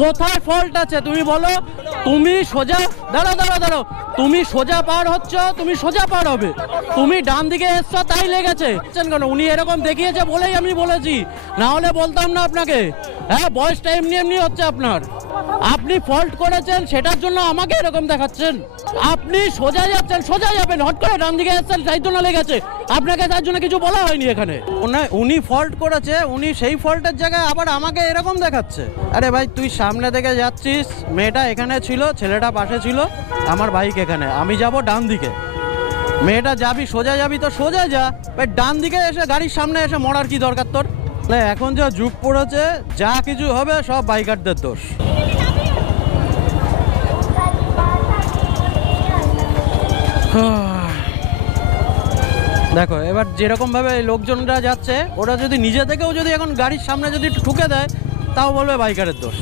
কোথায় ফল্ট আছে তুমি বলো? তুমি সোজা দাঁড়াও, তুমি সোজা পার হচ্ছ, তুমি সোজা পার হবে, তুমি ডান দিকে এসছো তাই লেগেছে কেন? উনি এরকম দেখিয়েছে বলেই আমি বলেছি, না হলে বলতাম না আপনাকে। হ্যাঁ, বয়সটা এমনি এমনি হচ্ছে আপনার। আপনি ফল্ট করেছেন সেটার জন্য আমাকে এরকম দেখাচ্ছেন। আপনি সোজা যাচ্ছেন, সোজা যাবেন, হট করে ডান দিকে এসছেন তাই জন্য লেগেছে। আপনাকে তার জন্য কিছু বলা হয়নি এখানে। উনি ফল্ট করেছে, উনি সেই ফল্টের জায়গায় আবার আমাকে এরকম দেখাচ্ছে। আরে ভাই, তুই সামনে থেকে যাচ্ছিস, মেয়েটা এখানে ছিল, ছেলেটা পাশে ছিল, আমার বাইক এখানে, আমি যাব ডান দিকে। মেয়েটা যাবি, সোজা যাবি তো সোজা যা, ভাই ডান দিকে এসে গাড়ির সামনে এসে মরার কি দরকার তোর? এখন যা যুগ পড়েছে, যা কিছু হবে সব বাইকারদের দোষ। দেখো এবার যেরকম ভাবে লোকজনরা যাচ্ছে, ওরা যদি নিজে থেকেও যদি এখন গাড়ির সামনে যদি ঠুকে দেয়, তাও বলবে বাইকারের দোষ।